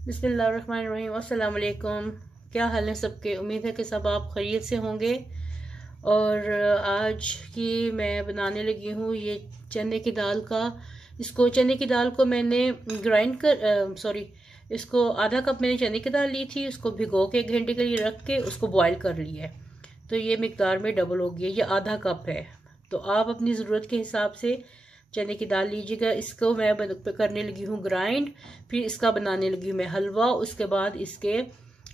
बिस्मिल्लाहिर्रहमानिर्रहीम। अस्सलाम वालेकुम। क्या हाल है सबके? उम्मीद है कि सब आप खैरियत से होंगे। और आज की मैं बनाने लगी हूँ ये चने की दाल का। चने की दाल को मैंने इसको आधा कप मैंने चने की दाल ली थी। उसको भिगो के 1 घंटे के लिए रख के उसको बॉईल कर लिया है। तो ये मिकदार में डबल हो गया, ये आधा कप है। तो आप अपनी ज़रूरत के हिसाब से चने की दाल लीजिएगा। इसको मैं करने लगी हूँ ग्राइंड। फिर इसका बनाने लगी हूँ मैं हलवा। उसके बाद इसके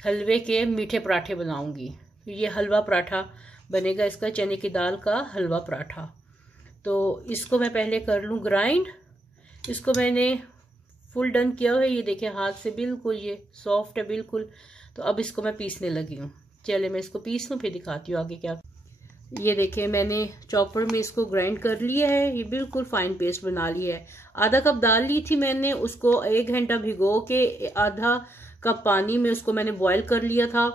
हलवे के मीठे पराठे बनाऊंगी। ये हलवा पराठा बनेगा, इसका चने की दाल का हलवा पराठा। तो इसको मैं पहले कर लूँ ग्राइंड। इसको मैंने फुल डन किया हुआ है, ये देखिए हाथ से बिल्कुल ये सॉफ्ट है बिल्कुल। तो अब इसको मैं पीसने लगी हूँ। चले मैं इसको पीस लूँ, फिर दिखाती हूँ आगे क्या। ये देखिए मैंने चॉपर में इसको ग्राइंड कर लिया है, ये बिल्कुल फाइन पेस्ट बना लिया है। आधा कप दाल ली थी मैंने, उसको 1 घंटा भिगो के आधा कप पानी में उसको मैंने बॉईल कर लिया था।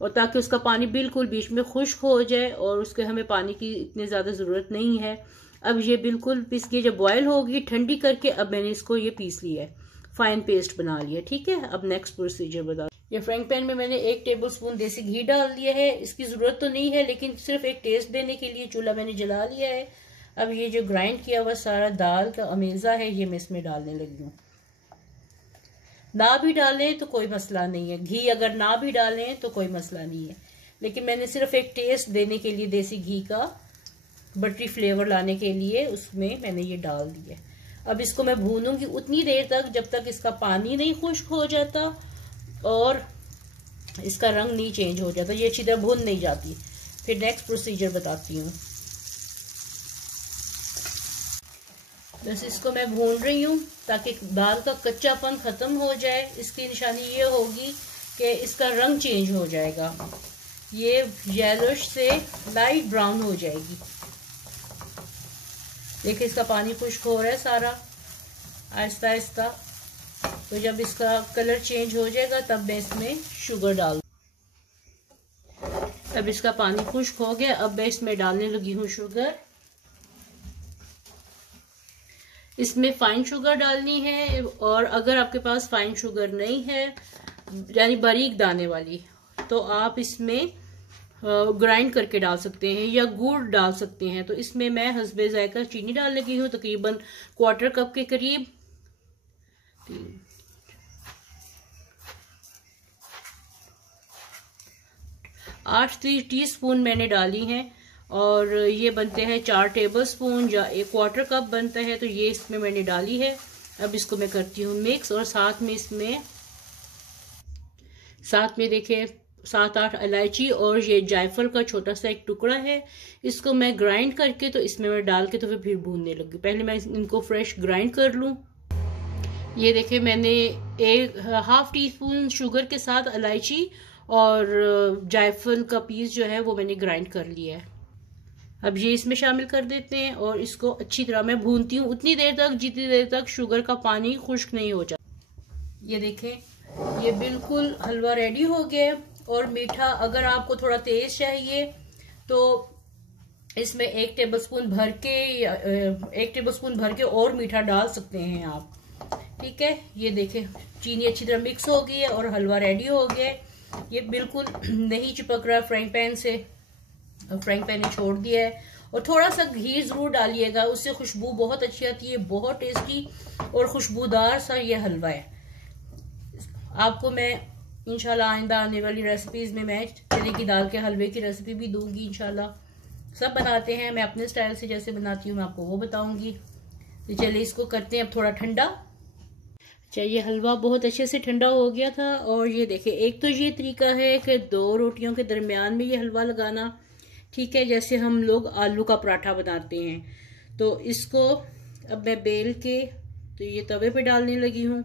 और ताकि उसका पानी बिल्कुल बीच में खुश्क हो जाए, और उसके हमें पानी की इतनी ज़्यादा ज़रूरत नहीं है। अब ये बिल्कुल पीस के जब बॉयल होगी ठंडी करके, अब मैंने इसको ये पीस लिया है, फाइन पेस्ट बना लिया। ठीक है, अब नेक्स्ट प्रोसीजर बता। ये फ्राइंग पैन में मैंने 1 टेबलस्पून देसी घी डाल दिया है। इसकी जरूरत तो नहीं है, लेकिन सिर्फ एक टेस्ट देने के लिए चूल्हा मैंने जला लिया है। अब ये जो ग्राइंड किया हुआ सारा दाल का अमेजा है, ये मैं इसमें डालने लगी हूँ। ना भी डालें तो कोई मसला नहीं है, घी अगर ना भी डालें तो कोई मसला नहीं है, लेकिन मैंने सिर्फ एक टेस्ट देने के लिए देसी घी का बटरी फ्लेवर लाने के लिए उसमें मैंने ये डाल दिया। अब इसको मैं भूनूंगी उतनी देर तक जब तक इसका पानी नहीं खुश्क हो जाता और इसका रंग नहीं चेंज हो जाता, ये अच्छी तरह भून नहीं जाती। फिर नेक्स्ट प्रोसीजर बताती हूँ। बस इसको मैं भून रही हूँ ताकि दाल का कच्चापन खत्म हो जाए। इसकी निशानी ये होगी कि इसका रंग चेंज हो जाएगा, ये येलोश से लाइट ब्राउन हो जाएगी। देखिए इसका पानी खुश्क हो रहा है सारा आहिस्ता आहिस्ता। तो जब इसका कलर चेंज हो जाएगा तब मैं इसमें शुगर डाल। अब इसका पानी खुश्क हो गया, अब मैं इसमें डालने लगी हूँ शुगर। इसमें फाइन शुगर डालनी है, और अगर आपके पास फाइन शुगर नहीं है यानी बारीक दाने वाली, तो आप इसमें ग्राइंड करके डाल सकते हैं या गुड़ डाल सकते हैं। तो इसमें मैं हस्बे जायका चीनी डाल लगी हूँ, तकरीबन 1/4 कप के करीब। 8 टीस्पून मैंने डाली हैं, और ये बनते हैं 4 टेबलस्पून या 1/4 कप बनता है। तो ये इसमें मैंने डाली है। अब इसको मैं करती हूँ मिक्स, और साथ में देखिए 7-8 इलायची और ये जायफल का छोटा सा एक टुकड़ा है, इसको मैं ग्राइंड करके तो इसमें मैं डाल के तो फिर भूनने लगी। पहले मैं इनको फ्रेश ग्राइंड कर लूँ। ये देखिए मैंने 1/2 टीस्पून शुगर के साथ इलायची और जायफल का पीस जो है वो मैंने ग्राइंड कर लिया है। अब ये इसमें शामिल कर देते हैं, और इसको अच्छी तरह मैं भूनती हूँ उतनी देर तक जितनी देर तक शुगर का पानी खुश्क नहीं हो जाता। ये देखें ये बिल्कुल हलवा रेडी हो गया। और मीठा अगर आपको थोड़ा तेज चाहिए तो इसमें 1 टेबलस्पून भर के और मीठा डाल सकते हैं आप। ठीक है, ये देखें चीनी अच्छी तरह मिक्स हो गई है और हलवा रेडी हो गया। ये बिल्कुल नहीं चिपक रहा फ्राइंग पैन से, फ्राइंग पैन ने छोड़ दिया है। और थोड़ा सा घी जरूर डालिएगा, उससे खुशबू बहुत अच्छी आती है। बहुत टेस्टी और खुशबूदार सा ये हलवा है। आपको मैं इंशाल्लाह आइंदा आने वाली रेसिपीज में मैं चने की दाल के हलवे की रेसिपी भी दूंगी इंशाल्लाह। सब बनाते हैं, मैं अपने स्टाइल से जैसे बनाती हूँ मैं आपको वो बताऊंगी। तो चलिए इसको करते हैं अब थोड़ा ठंडा। ये हलवा बहुत अच्छे से ठंडा हो गया था। और ये देखिए एक तो ये तरीका है कि 2 रोटियों के दरमियान में ये हलवा लगाना। ठीक है, जैसे हम लोग आलू का पराठा बनाते हैं। तो इसको अब मैं बेल के तो ये तवे पे डालने लगी हूँ।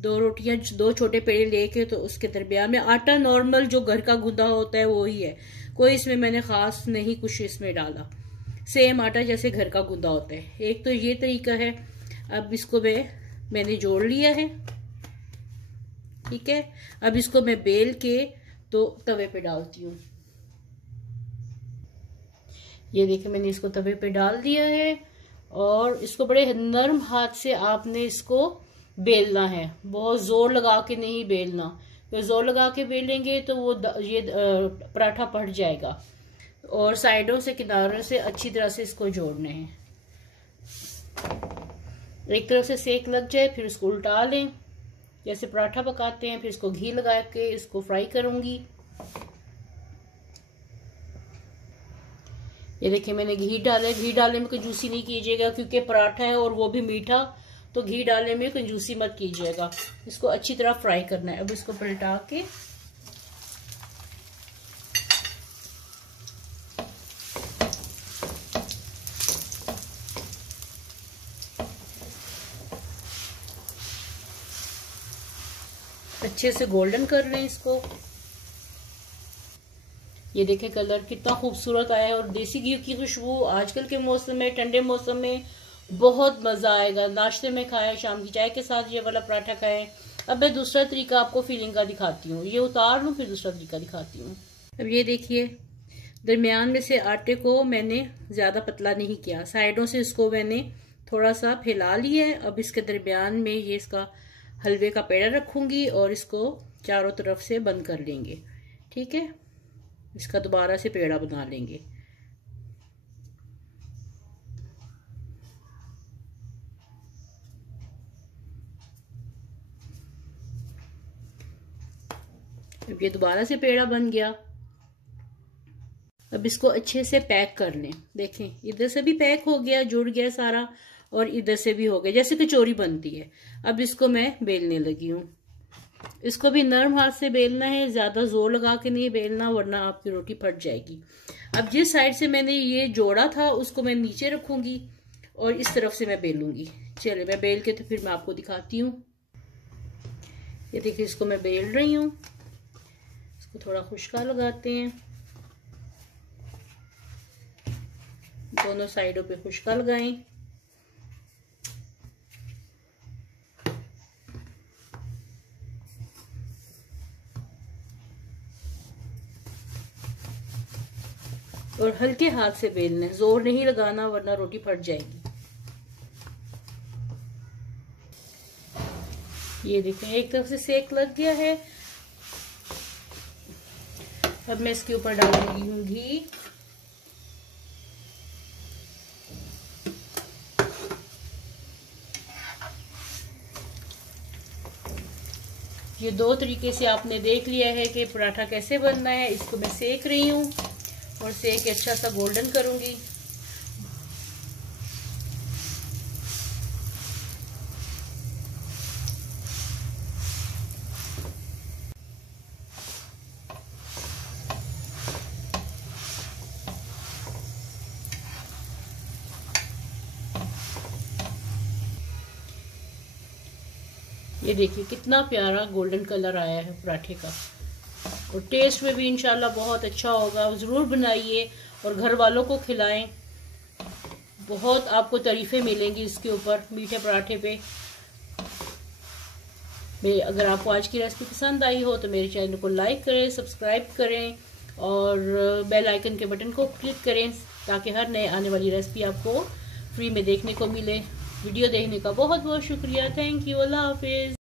2 रोटियां 2 छोटे पेड़े लेके तो उसके दरमियान में आटा नॉर्मल जो घर का गूंदा होता है वो ही है, कोई इसमें मैंने खास नहीं कुछ इसमें डाला, सेम आटा जैसे घर का गूंदा होता है। एक तो ये तरीका है। अब इसको मैंने जोड़ लिया है। ठीक है, अब इसको मैं बेल के तो तवे पे डालती हूँ। ये देखिए मैंने इसको तवे पे डाल दिया है, और इसको बड़े नरम हाथ से आपने इसको बेलना है, बहुत जोर लगा के नहीं बेलना। तो जोर लगा के बेलेंगे तो वो ये पराठा फट जाएगा। और साइडों से, किनारों से अच्छी तरह से इसको जोड़ने हैं। एक तरफ से सेक लग जाए फिर उसको उल्टा लें, जैसे पराठा पकाते हैं। फिर इसको घी लगा के इसको फ्राई करूंगी। ये देखिए मैंने घी डाला। घी डालने में कंजूसी नहीं कीजिएगा क्योंकि पराठा है और वो भी मीठा, तो घी डालने में कंजूसी मत कीजिएगा। इसको अच्छी तरह फ्राई करना है। अब इसको पलटा के अच्छे से गोल्डन कर लें इसको। ये देखें कलर कितना खूबसूरत आया है। और देसी घी की खुशबू आजकल के मौसम में, ठंडे मौसम में बहुत मजा आएगा। नाश्ते में खाएं, शाम की चाय के साथ ये वाला पराठा खाएं। अब मैं दूसरा तरीका आपको फिलिंग का दिखाती हूँ। ये उतार लूँ फिर दूसरा तरीका दिखाती हूँ। अब ये देखिए दरमियान में से आटे को मैंने ज्यादा पतला नहीं किया, साइडों से इसको मैंने थोड़ा सा फैला लिया है। अब इसके दरमियान में ये इसका हलवे का पेड़ा रखूंगी और इसको चारों तरफ से बंद कर लेंगे। ठीक है, इसका दोबारा से पेड़ा बना लेंगे। अब ये दोबारा से पेड़ा बन गया। अब इसको अच्छे से पैक कर लें। देखें इधर से भी पैक हो गया, जुड़ गया सारा, और इधर से भी हो गया, जैसे कचौरी बनती है। अब इसको मैं बेलने लगी हूँ। इसको भी नरम हाथ से बेलना है, ज्यादा जोर लगा के नहीं बेलना वरना आपकी रोटी फट जाएगी। अब जिस साइड से मैंने ये जोड़ा था उसको मैं नीचे रखूंगी और इस तरफ से मैं बेलूंगी। चलिए मैं बेल के तो फिर मैं आपको दिखाती हूँ। ये देखिए इसको मैं बेल रही हूँ। इसको थोड़ा खुशका लगाते हैं, दोनों साइडों पे खुशका लगाएं। और हल्के हाथ से बेलना है, जोर नहीं लगाना वरना रोटी फट जाएगी। ये देखें एक तरफ से सेक लग गया है। अब मैं इसके ऊपर डाल रही हूँ घी। ये दो तरीके से आपने देख लिया है कि पराठा कैसे बनना है। इसको मैं सेक रही हूँ और सेक के अच्छा सा गोल्डन करूंगी। ये देखिए कितना प्यारा गोल्डन कलर आया है पराठे का, और टेस्ट में भी इंशाल्लाह बहुत अच्छा होगा। ज़रूर बनाइए और घर वालों को खिलाएं। बहुत आपको तारीफ़ें मिलेंगी इसके ऊपर, मीठे पराठे पे। अगर आपको आज की रेसिपी पसंद आई हो तो मेरे चैनल को लाइक करें, सब्सक्राइब करें और बेल आइकन के बटन को क्लिक करें ताकि हर नए आने वाली रेसिपी आपको फ्री में देखने को मिले। वीडियो देखने का बहुत बहुत शुक्रिया। Thank you. अल्लाह हाफिज़।